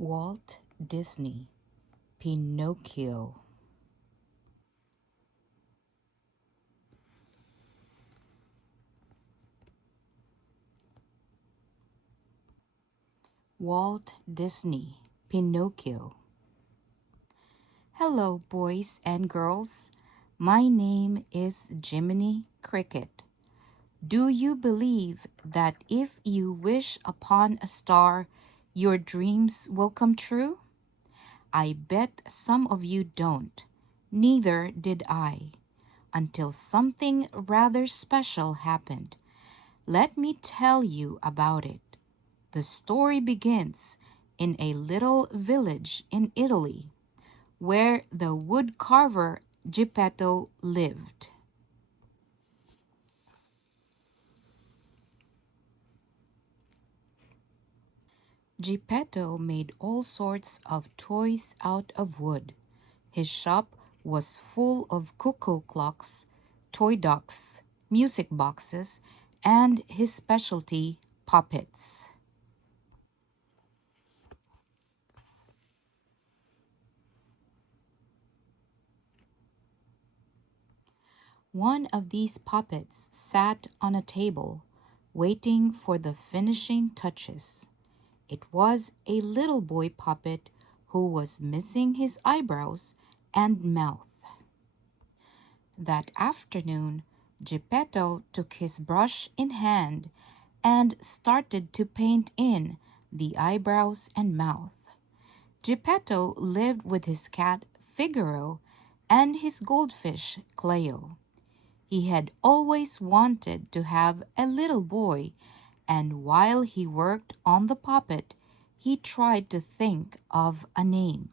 Walt Disney, Pinocchio. Walt Disney, Pinocchio. Hello, boys and girls. My name is Jiminy Cricket. Do you believe that if you wish upon a star, your dreams will come true? I bet some of you don't. Neither did I, until something rather special happened. Let me tell you about it. The story begins in a little village in Italy where the wood carver Geppetto lived. Geppetto made all sorts of toys out of wood. His shop was full of cuckoo clocks, toy ducks, music boxes, and his specialty, puppets. One of these puppets sat on a table, waiting for the finishing touches. It was a little boy puppet who was missing his eyebrows and mouth. That afternoon, Geppetto took his brush in hand and started to paint in the eyebrows and mouth. Geppetto lived with his cat Figaro and his goldfish Cleo. He had always wanted to have a little boy, and while he worked on the puppet, he tried to think of a name.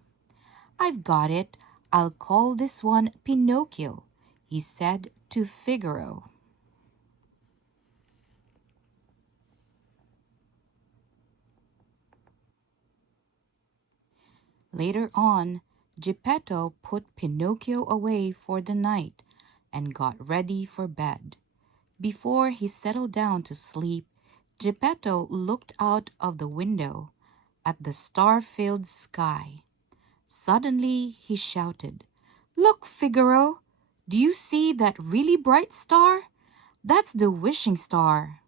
I've got it. I'll call this one Pinocchio, he said to Figaro. Later on, Geppetto put Pinocchio away for the night and got ready for bed. Before he settled down to sleep, Geppetto looked out of the window at the star-filled sky. Suddenly he shouted, "Look, Figaro! Do you see that really bright star? That's the wishing star."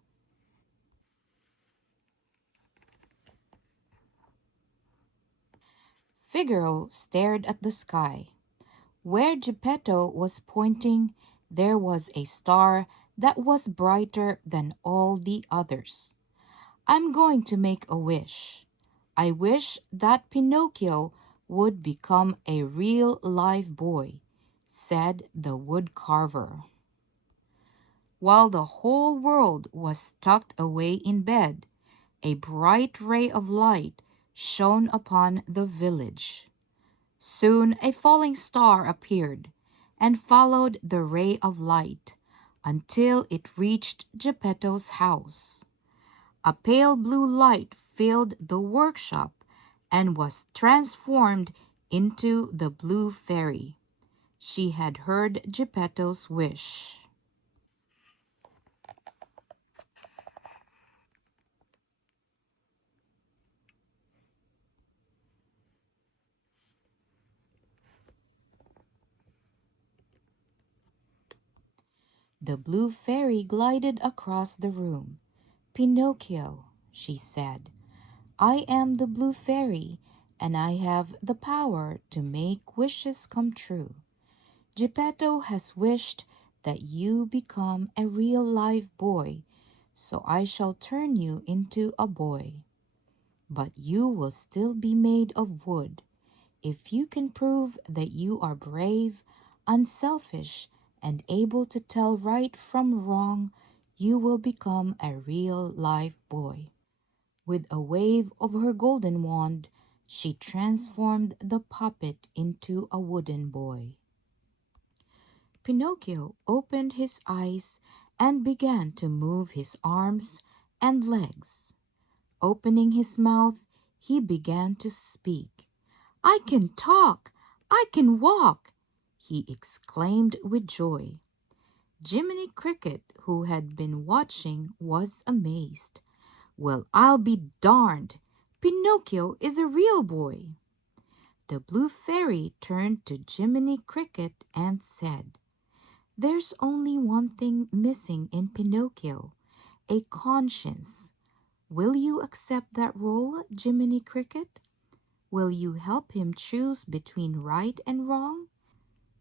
Figaro stared at the sky. Where Geppetto was pointing, there was a star that was brighter than all the others. "I'm going to make a wish. I wish that Pinocchio would become a real live boy," said the wood carver. While the whole world was tucked away in bed, a bright ray of light shone upon the village. Soon a falling star appeared and followed the ray of light until it reached Geppetto's house. A pale blue light filled the workshop and was transformed into the Blue Fairy. She had heard Geppetto's wish. The Blue Fairy glided across the room. "Pinocchio," she said, "I am the Blue Fairy, and I have the power to make wishes come true. Geppetto has wished that you become a real live boy, so I shall turn you into a boy. But you will still be made of wood. If you can prove that you are brave, unselfish, and able to tell right from wrong, you will become a real live boy." With a wave of her golden wand, she transformed the puppet into a wooden boy. Pinocchio opened his eyes and began to move his arms and legs. Opening his mouth, he began to speak. "I can talk! I can walk!" he exclaimed with joy. Jiminy Cricket, who had been watching, was amazed. "Well, I'll be darned! Pinocchio is a real boy. The Blue Fairy turned to Jiminy Cricket and said, "There's only one thing missing in Pinocchio, a conscience. Will you accept that role, Jiminy Cricket? Will you help him choose between right and wrong?"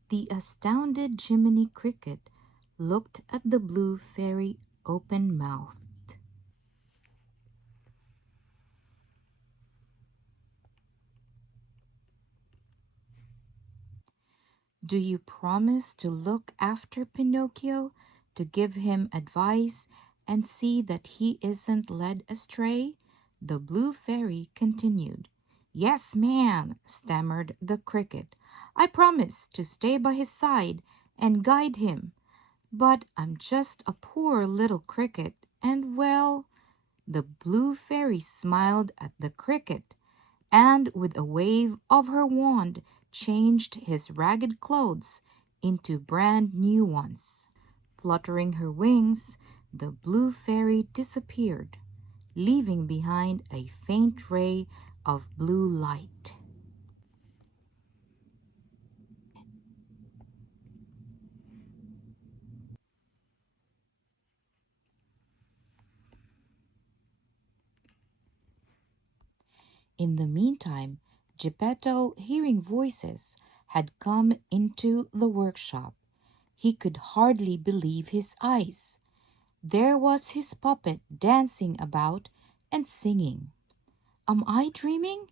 The astounded Jiminy Cricket looked at the Blue Fairy open-mouthed. "Do you promise to look after Pinocchio, to give him advice, and see that he isn't led astray?" The Blue Fairy continued. "Yes, ma'am," stammered the Cricket. "I promise to stay by his side and guide him. But I'm just a poor little Cricket, and well—" The Blue Fairy smiled at the Cricket, and with a wave of her wand changed his ragged clothes into brand new ones. Fluttering her wings, the Blue Fairy disappeared, leaving behind a faint ray of blue light. In the meantime, Geppetto, hearing voices, had come into the workshop. He could hardly believe his eyes. There was his puppet dancing about and singing. "Am I dreaming?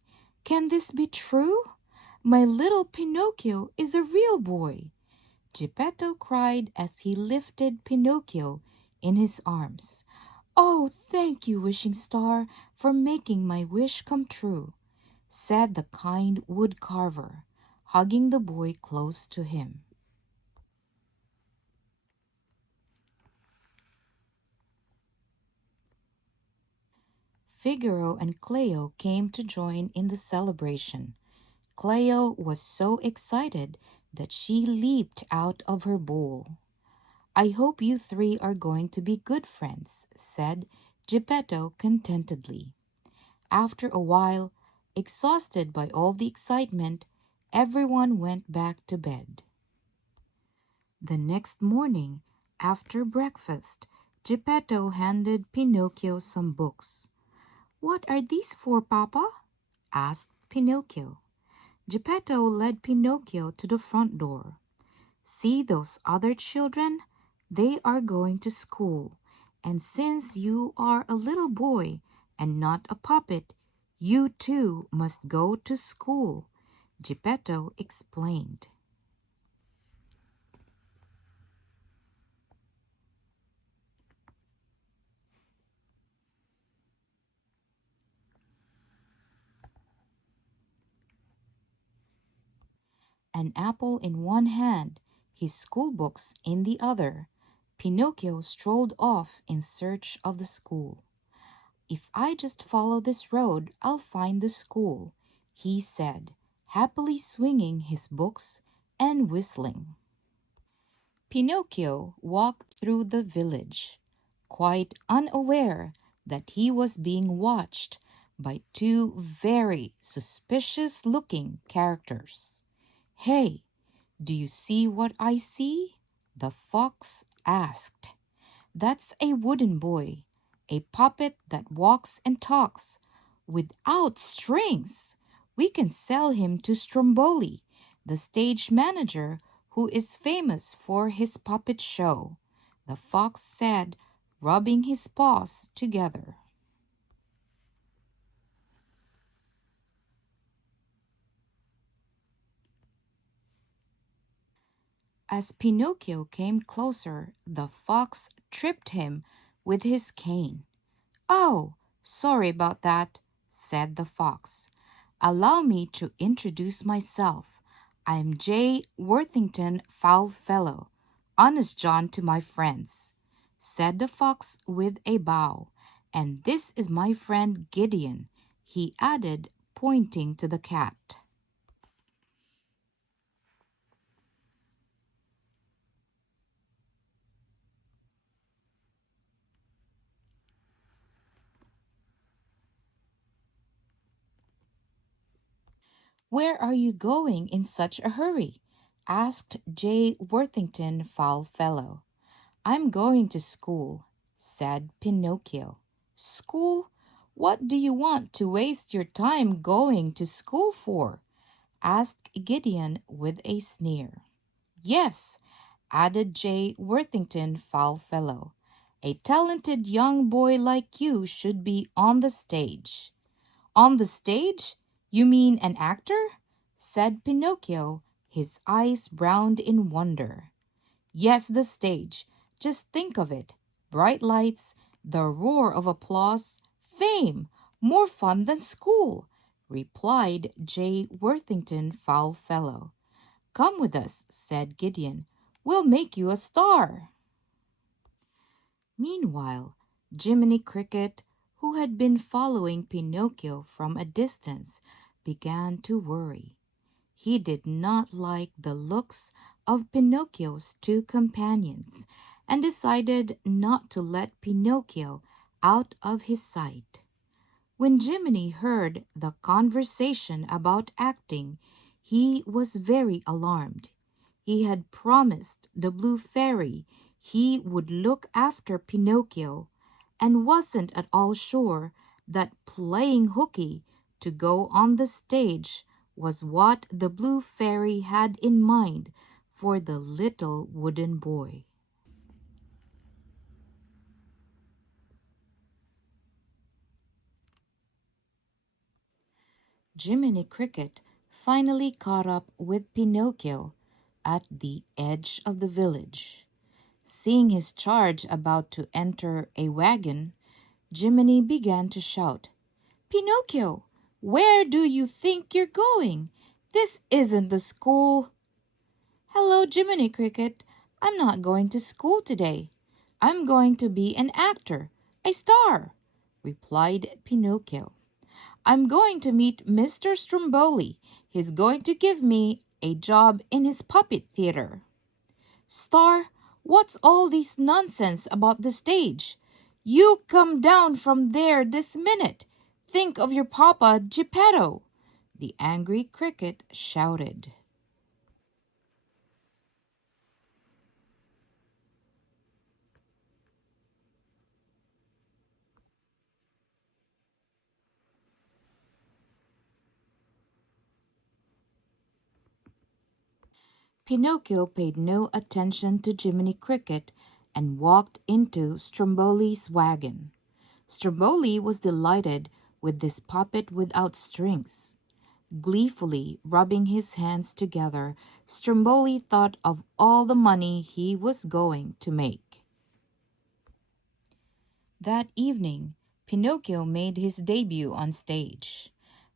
Can this be true? My little Pinocchio is a real boy!" Geppetto cried as he lifted Pinocchio in his arms. "Oh, thank you, wishing star, for making my wish come true," said the kind wood carver, hugging the boy close to him. Figaro and Cleo came to join in the celebration. Cleo was so excited that she leaped out of her bowl. "I hope you three are going to be good friends," said Geppetto contentedly. After a while, exhausted by all the excitement, everyone went back to bed. The next morning, after breakfast, Geppetto handed Pinocchio some books. "What are these for, Papa?" asked Pinocchio. Geppetto led Pinocchio to the front door. "See those other children? They are going to school, and since you are a little boy and not a puppet, you too must go to school," Geppetto explained. An apple in one hand, his school books in the other, Pinocchio strolled off in search of the school. "If I just follow this road, I'll find the school," he said, happily swinging his books and whistling. Pinocchio walked through the village, quite unaware that he was being watched by two very suspicious-looking characters. "Hey, do you see what I see?" the fox asked. "That's a wooden boy, a puppet that walks and talks without strings. We can sell him to Stromboli, the stage manager who is famous for his puppet show," the fox said, rubbing his paws together. As Pinocchio came closer, the fox tripped him with his cane. "Oh, sorry about that," said the fox. "Allow me to introduce myself. I'm J. Worthington Foulfellow, Honest John to my friends," said the fox with a bow. "And this is my friend Gideon," he added, pointing to the cat. Where are you going in such a hurry? Asked J. Worthington Foulfellow. I'm going to school, said Pinocchio. School? What do you want to waste your time going to school for? Asked Gideon with a sneer. Yes, added J. Worthington Foulfellow. A talented young boy like you should be on the stage. On the stage? You mean an actor? Said Pinocchio, his eyes round in wonder. Yes, the stage. Just think of it. Bright lights, the roar of applause, fame, more fun than school, replied J. Worthington Foulfellow. Come with us, said Gideon. We'll make you a star. Meanwhile, Jiminy Cricket, who had been following Pinocchio from a distance, began to worry. He did not like the looks of Pinocchio's two companions and decided not to let Pinocchio out of his sight. When Jiminy heard the conversation about acting, he was very alarmed. He had promised the Blue Fairy he would look after Pinocchio and wasn't at all sure that playing hooky to go on the stage was what the Blue Fairy had in mind for the little wooden boy. Jiminy Cricket finally caught up with Pinocchio at the edge of the village. Seeing his charge about to enter a wagon, Jiminy began to shout, Pinocchio, where do you think you're going? This isn't the school. Hello, Jiminy Cricket. I'm not going to school today. I'm going to be an actor, a star, replied Pinocchio. I'm going to meet Mr. Stromboli. He's going to give me a job in his puppet theater. Star, what's all this nonsense about the stage? You come down from there this minute. Think of your papa, Geppetto, the angry cricket shouted. Pinocchio paid no attention to Jiminy Cricket and walked into Stromboli's wagon. Stromboli was delighted with this puppet without strings. Gleefully rubbing his hands together, Stromboli thought of all the money he was going to make. That evening, Pinocchio made his debut on stage.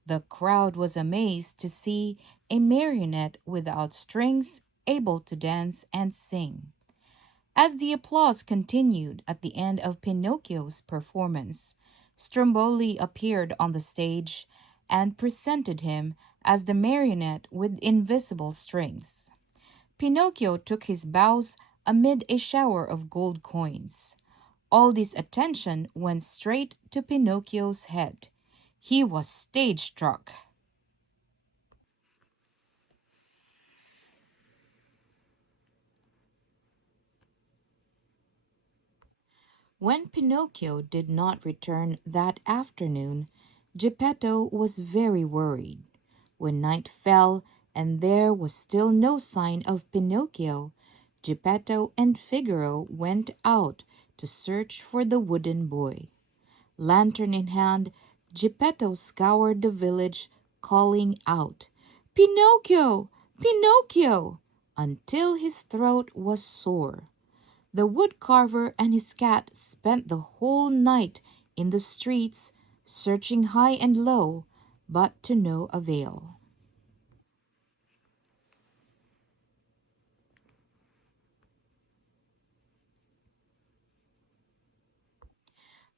The crowd was amazed to see a marionette without strings able to dance and sing. As the applause continued at the end of Pinocchio's performance, Stromboli appeared on the stage and presented him as the marionette with invisible strings. Pinocchio took his bows amid a shower of gold coins. All this attention went straight to Pinocchio's head. He was stage struck. When Pinocchio did not return that afternoon, Geppetto was very worried. When night fell and there was still no sign of Pinocchio, Geppetto and Figaro went out to search for the wooden boy. Lantern in hand, Geppetto scoured the village, calling out, Pinocchio! Pinocchio! Until his throat was sore. The woodcarver and his cat spent the whole night in the streets, searching high and low, but to no avail.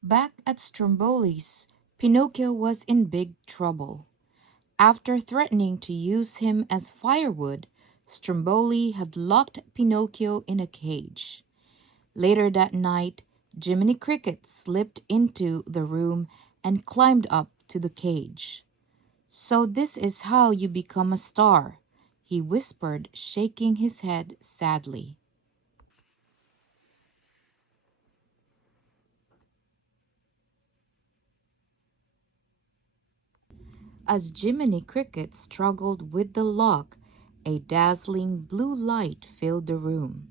Back at Stromboli's, Pinocchio was in big trouble. After threatening to use him as firewood, Stromboli had locked Pinocchio in a cage. Later that night, Jiminy Cricket slipped into the room and climbed up to the cage. So this is how you become a star, he whispered, shaking his head sadly. As Jiminy Cricket struggled with the lock, a dazzling blue light filled the room.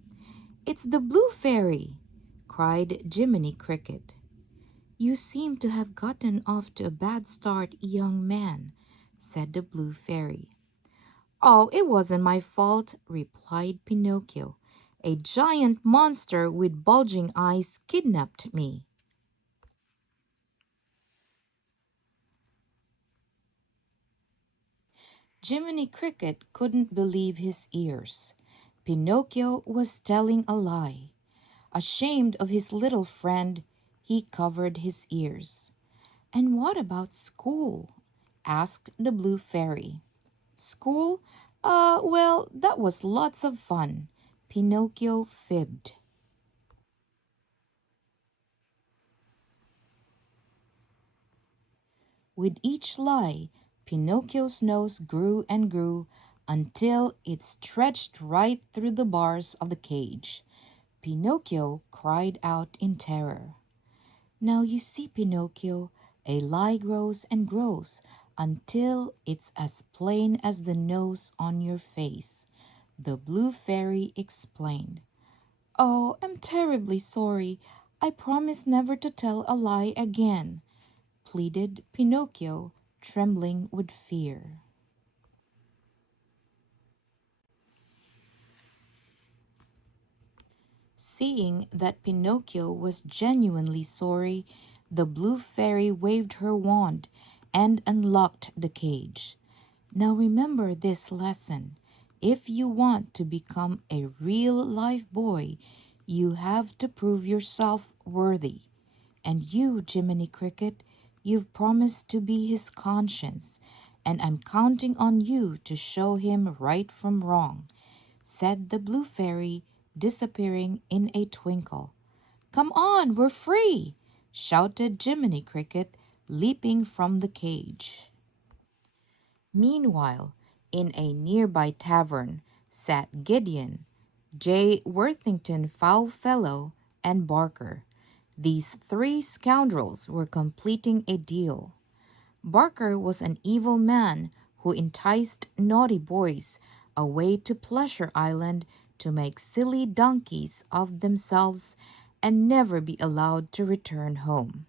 "It's the Blue Fairy!" cried Jiminy Cricket. "You seem to have gotten off to a bad start, young man," said the Blue Fairy. "Oh, it wasn't my fault," replied Pinocchio. "A giant monster with bulging eyes kidnapped me." Jiminy Cricket couldn't believe his ears. Pinocchio was telling a lie. Ashamed of his little friend, he covered his ears. "And what about school?" asked the Blue Fairy. "School? Well, that was lots of fun," Pinocchio fibbed. With each lie, Pinocchio's nose grew and grew until it stretched right through the bars of the cage. Pinocchio cried out in terror. Now you see, Pinocchio, a lie grows and grows until it's as plain as the nose on your face, the Blue Fairy explained. "Oh, I'm terribly sorry. I promise never to tell a lie again," pleaded Pinocchio, trembling with fear. Seeing that Pinocchio was genuinely sorry, the Blue Fairy waved her wand and unlocked the cage. "Now remember this lesson. If you want to become a real live boy, you have to prove yourself worthy. And you, Jiminy Cricket, you've promised to be his conscience, and I'm counting on you to show him right from wrong," said the Blue Fairy, disappearing in a twinkle. "Come on, we're free!" shouted Jiminy Cricket, leaping from the cage. Meanwhile, in a nearby tavern sat Gideon, J. Worthington Foulfellow, and Barker. These three scoundrels were completing a deal. Barker was an evil man who enticed naughty boys away to Pleasure Island to make silly donkeys of themselves and never be allowed to return home.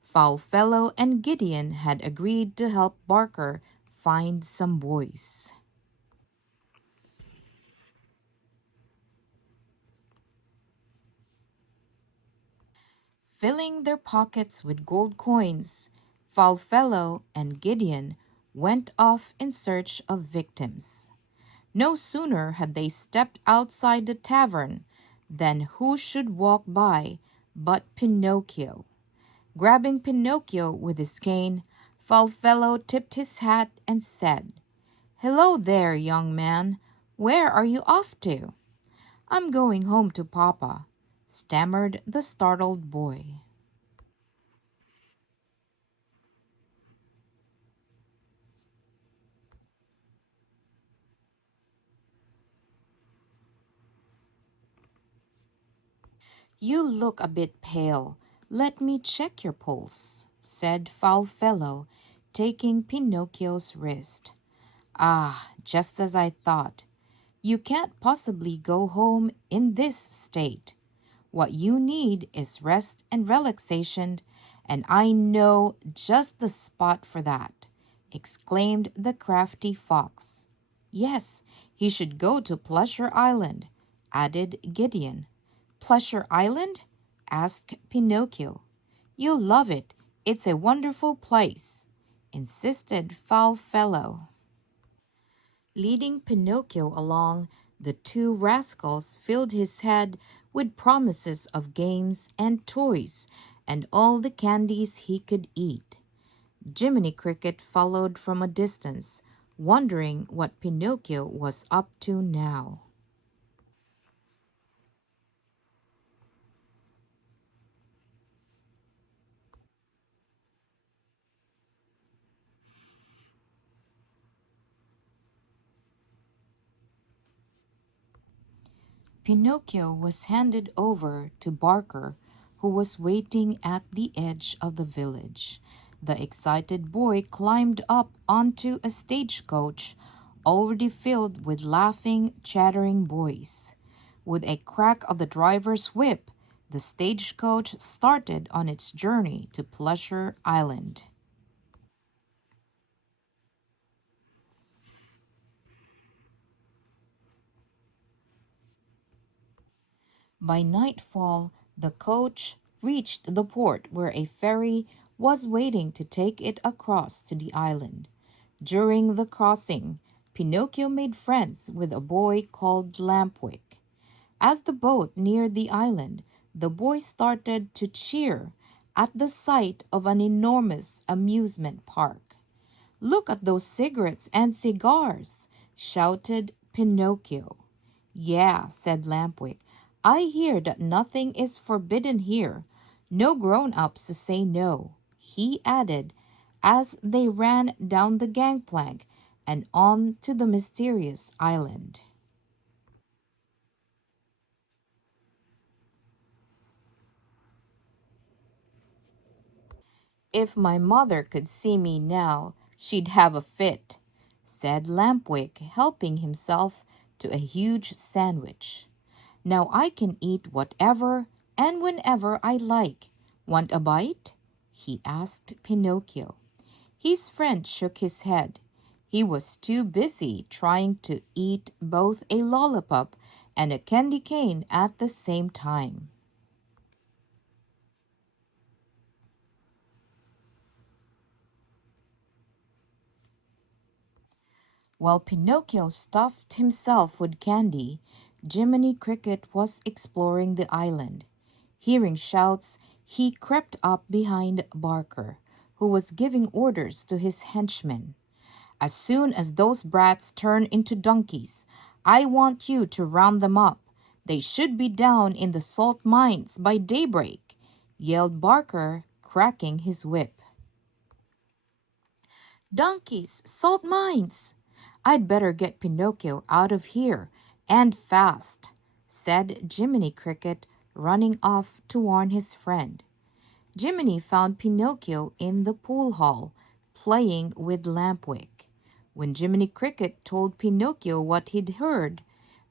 Foulfellow and Gideon had agreed to help Barker find some boys. Filling their pockets with gold coins, Foulfellow and Gideon went off in search of victims. No sooner had they stepped outside the tavern than who should walk by but Pinocchio. Grabbing Pinocchio with his cane, Foulfellow tipped his hat and said, "Hello there, young man. Where are you off to?" "I'm going home to Papa," stammered the startled boy. "You look a bit pale. Let me check your pulse," said Foulfellow, taking Pinocchio's wrist. "Ah, just as I thought. You can't possibly go home in this state. What you need is rest and relaxation, and I know just the spot for that," exclaimed the crafty fox. "Yes, he should go to Pleasure Island," added Gideon. "Pleasure Island?" asked Pinocchio. "You'll love it. It's a wonderful place," insisted Foulfellow. Leading Pinocchio along, the two rascals filled his head with promises of games and toys and all the candies he could eat. Jiminy Cricket followed from a distance, wondering what Pinocchio was up to now. Pinocchio was handed over to Barker, who was waiting at the edge of the village. The excited boy climbed up onto a stagecoach already filled with laughing, chattering boys. With a crack of the driver's whip, the stagecoach started on its journey to Pleasure Island. By nightfall, the coach reached the port where a ferry was waiting to take it across to the island. During the crossing, Pinocchio made friends with a boy called Lampwick. As the boat neared the island, the boy started to cheer at the sight of an enormous amusement park. "Look at those cigarettes and cigars!" shouted Pinocchio. "Yeah," said Lampwick. "I hear that nothing is forbidden here. No grown-ups to say no," he added as they ran down the gangplank and on to the mysterious island. "If my mother could see me now, she'd have a fit," said Lampwick, helping himself to a huge sandwich. "Now I can eat whatever and whenever I like. Want a bite?" he asked Pinocchio. His friend shook his head. He was too busy trying to eat both a lollipop and a candy cane at the same time. While Pinocchio stuffed himself with candy, Jiminy Cricket was exploring the island. Hearing shouts, he crept up behind Barker, who was giving orders to his henchmen. "As soon as those brats turn into donkeys, I want you to round them up. They should be down in the salt mines by daybreak," yelled Barker, cracking his whip. "Donkeys, salt mines! I'd better get Pinocchio out of here, and fast," said Jiminy Cricket, running off to warn his friend. Jiminy found Pinocchio in the pool hall, playing with Lampwick. When Jiminy Cricket told Pinocchio what he'd heard,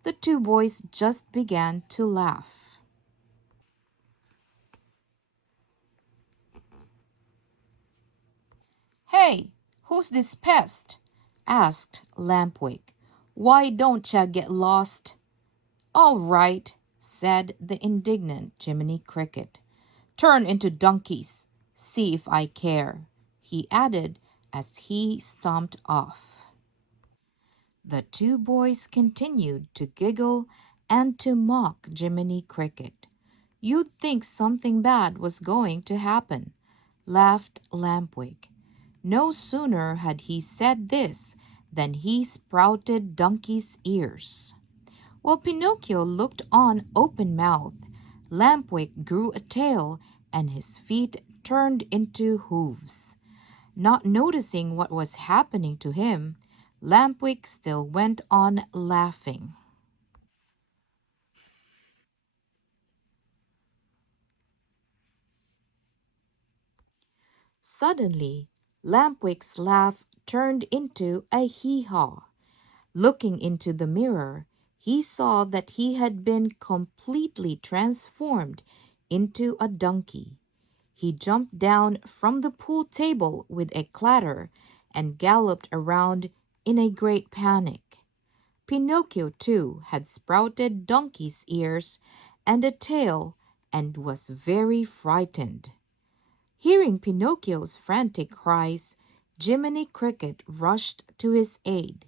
the two boys just began to laugh. "Hey, who's this pest?" asked Lampwick. "Why don't ya get lost?" "All right," said the indignant Jiminy Cricket. "Turn into donkeys. See if I care," he added as he stomped off. The two boys continued to giggle and to mock Jiminy Cricket. "You'd think something bad was going to happen," laughed Lampwick. No sooner had he said this than he sprouted Donkey's ears. While Pinocchio looked on open-mouthed, Lampwick grew a tail and his feet turned into hooves. Not noticing what was happening to him, Lampwick still went on laughing. Suddenly, Lampwick's laugh turned into a hee-haw. Looking into the mirror, he saw that he had been completely transformed into a donkey. He jumped down from the pool table with a clatter and galloped around in a great panic. Pinocchio, too, had sprouted donkey's ears and a tail and was very frightened. Hearing Pinocchio's frantic cries, Jiminy Cricket rushed to his aid.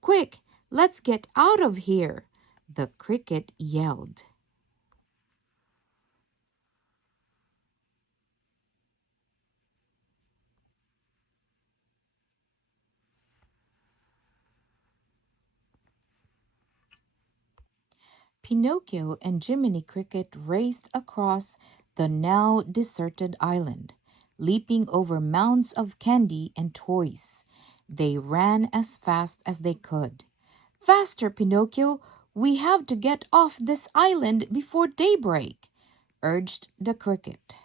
"Quick, let's get out of here!" the cricket yelled. Pinocchio and Jiminy Cricket raced across the now deserted island, leaping over mounds of candy and toys. They ran as fast as they could. "Faster, Pinocchio! We have to get off this island before daybreak, urged the cricket.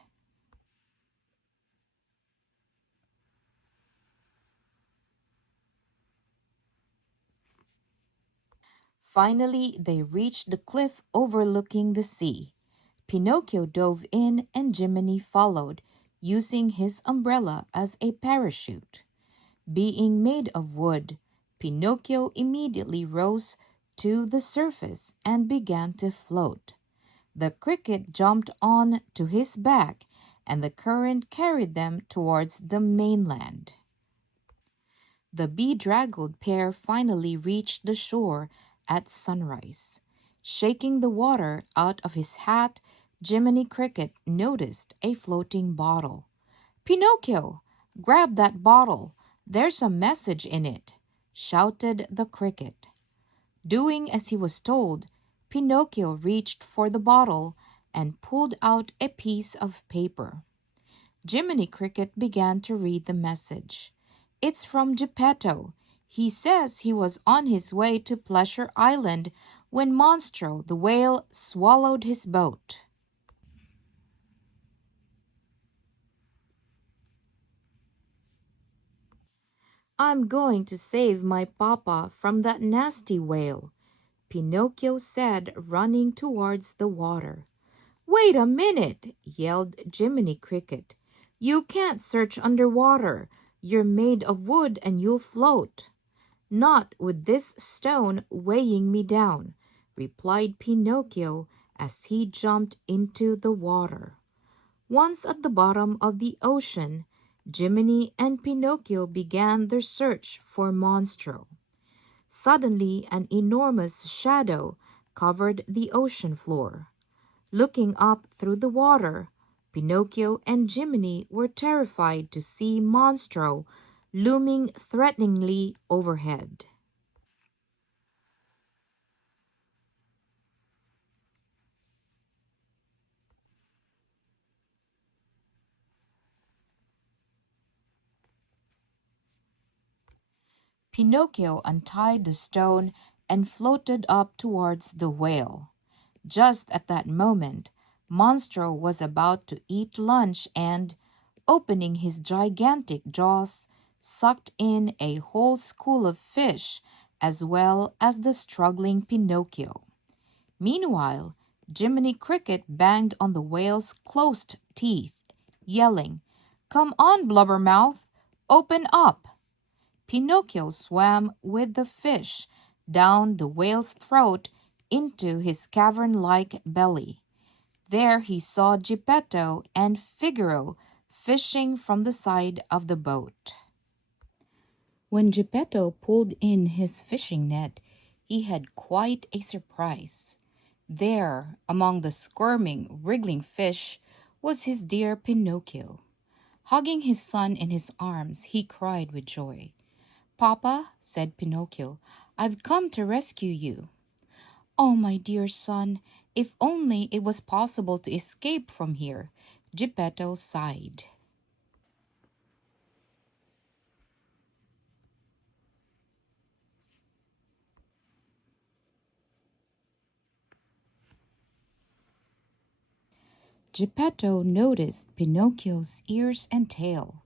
Finally, they reached the cliff overlooking the sea. Pinocchio dove in and Jiminy followed, using his umbrella as a parachute. Being made of wood, Pinocchio immediately rose to the surface and began to float. The cricket jumped on to his back, and the current carried them towards the mainland. The bedraggled pair finally reached the shore at sunrise. Shaking the water out of his hat, Jiminy Cricket noticed a floating bottle. Pinocchio, grab that bottle. There's a message in it, shouted the cricket. Doing as he was told, Pinocchio reached for the bottle and pulled out a piece of paper. Jiminy Cricket began to read the message. It's from Geppetto. He says he was on his way to Pleasure Island when Monstro the whale swallowed his boat. I'm going to save my papa from that nasty whale, Pinocchio said, running towards the water. Wait a minute, yelled Jiminy Cricket. You can't search underwater. You're made of wood and you'll float. Not with this stone weighing me down, replied Pinocchio as he jumped into the water. Once at the bottom of the ocean, Jiminy and Pinocchio began their search for Monstro. Suddenly, an enormous shadow covered the ocean floor. Looking up through the water, Pinocchio and Jiminy were terrified to see Monstro looming threateningly overhead. Pinocchio untied the stone and floated up towards the whale. Just at that moment, Monstro was about to eat lunch and, opening his gigantic jaws, sucked in a whole school of fish as well as the struggling Pinocchio. Meanwhile, Jiminy Cricket banged on the whale's closed teeth, yelling, "Come on, Blubbermouth! Open up!" Pinocchio swam with the fish down the whale's throat into his cavern-like belly. There he saw Geppetto and Figaro fishing from the side of the boat. When Geppetto pulled in his fishing net, he had quite a surprise. There, among the squirming, wriggling fish, was his dear Pinocchio. Hugging his son in his arms, he cried with joy. "Papa," said Pinocchio, "I've come to rescue you." "Oh, my dear son, if only it was possible to escape from here," Geppetto sighed. Geppetto noticed Pinocchio's ears and tail.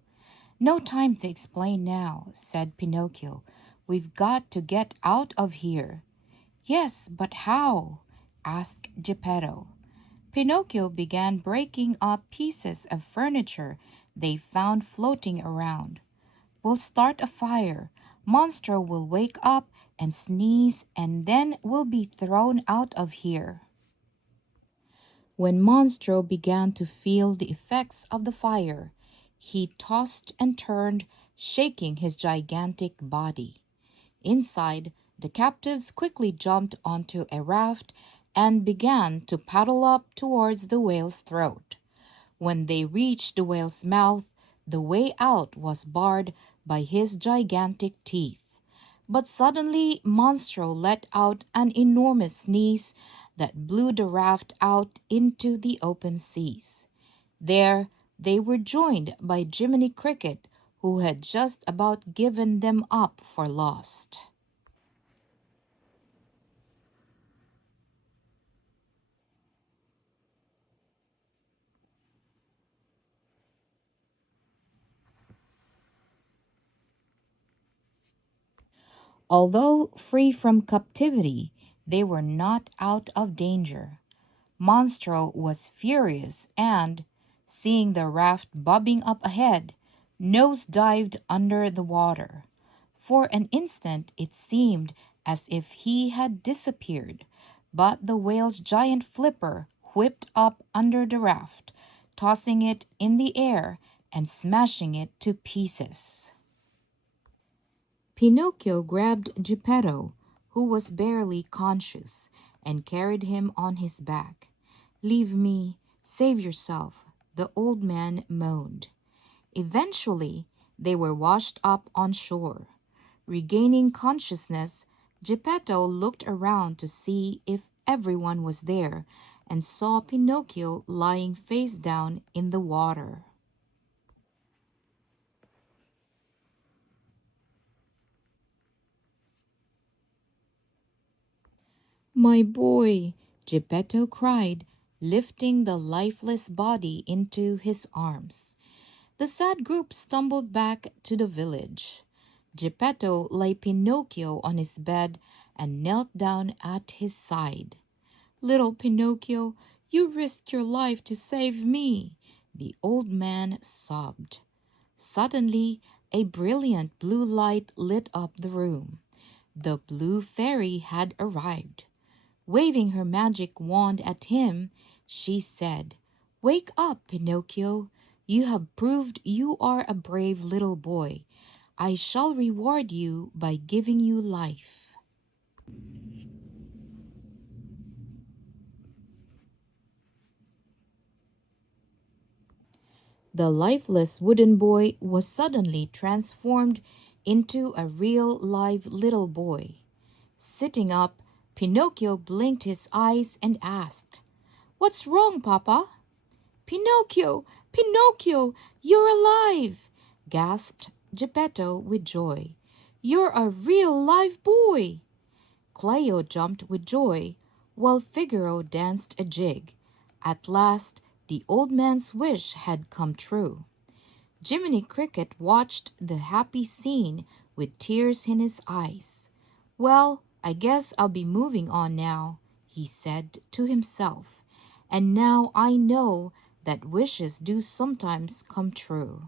"No time to explain now," said Pinocchio. "We've got to get out of here." "Yes, but how?" asked Geppetto. Pinocchio began breaking up pieces of furniture they found floating around. "We'll start a fire. Monstro will wake up and sneeze, and then we'll be thrown out of here." When Monstro began to feel the effects of the fire, he tossed and turned, shaking his gigantic body. Inside, the captives quickly jumped onto a raft and began to paddle up towards the whale's throat. When they reached the whale's mouth, the way out was barred by his gigantic teeth. But suddenly Monstro let out an enormous sneeze that blew the raft out into the open seas. There they were joined by Jiminy Cricket, who had just about given them up for lost. Although free from captivity, they were not out of danger. Monstro was furious and, seeing the raft bobbing up ahead, nose-dived under the water. For an instant it seemed as if he had disappeared, but the whale's giant flipper whipped up under the raft, tossing it in the air and smashing it to pieces. Pinocchio grabbed Geppetto, who was barely conscious, and carried him on his back. "Leave me, save yourself," the old man moaned. Eventually, they were washed up on shore. Regaining consciousness, Geppetto looked around to see if everyone was there and saw Pinocchio lying face down in the water. "My boy!" Geppetto cried, lifting the lifeless body into his arms. The sad group stumbled back to the village. Geppetto lay Pinocchio on his bed and knelt down at his side. "Little Pinocchio, you risked your life to save me," the old man sobbed. Suddenly, a brilliant blue light lit up the room. The blue fairy had arrived. Waving her magic wand at him, she said, "Wake up, Pinocchio. You have proved you are a brave little boy. I shall reward you by giving you life." The lifeless wooden boy was suddenly transformed into a real live little boy. Sitting up, Pinocchio blinked his eyes and asked, "What's wrong, Papa?" "Pinocchio! Pinocchio! You're alive!" gasped Geppetto with joy. "You're a real live boy!" Cleo jumped with joy, while Figaro danced a jig. At last, the old man's wish had come true. Jiminy Cricket watched the happy scene with tears in his eyes. "Well, I guess I'll be moving on now," he said to himself. "And now I know that wishes do sometimes come true."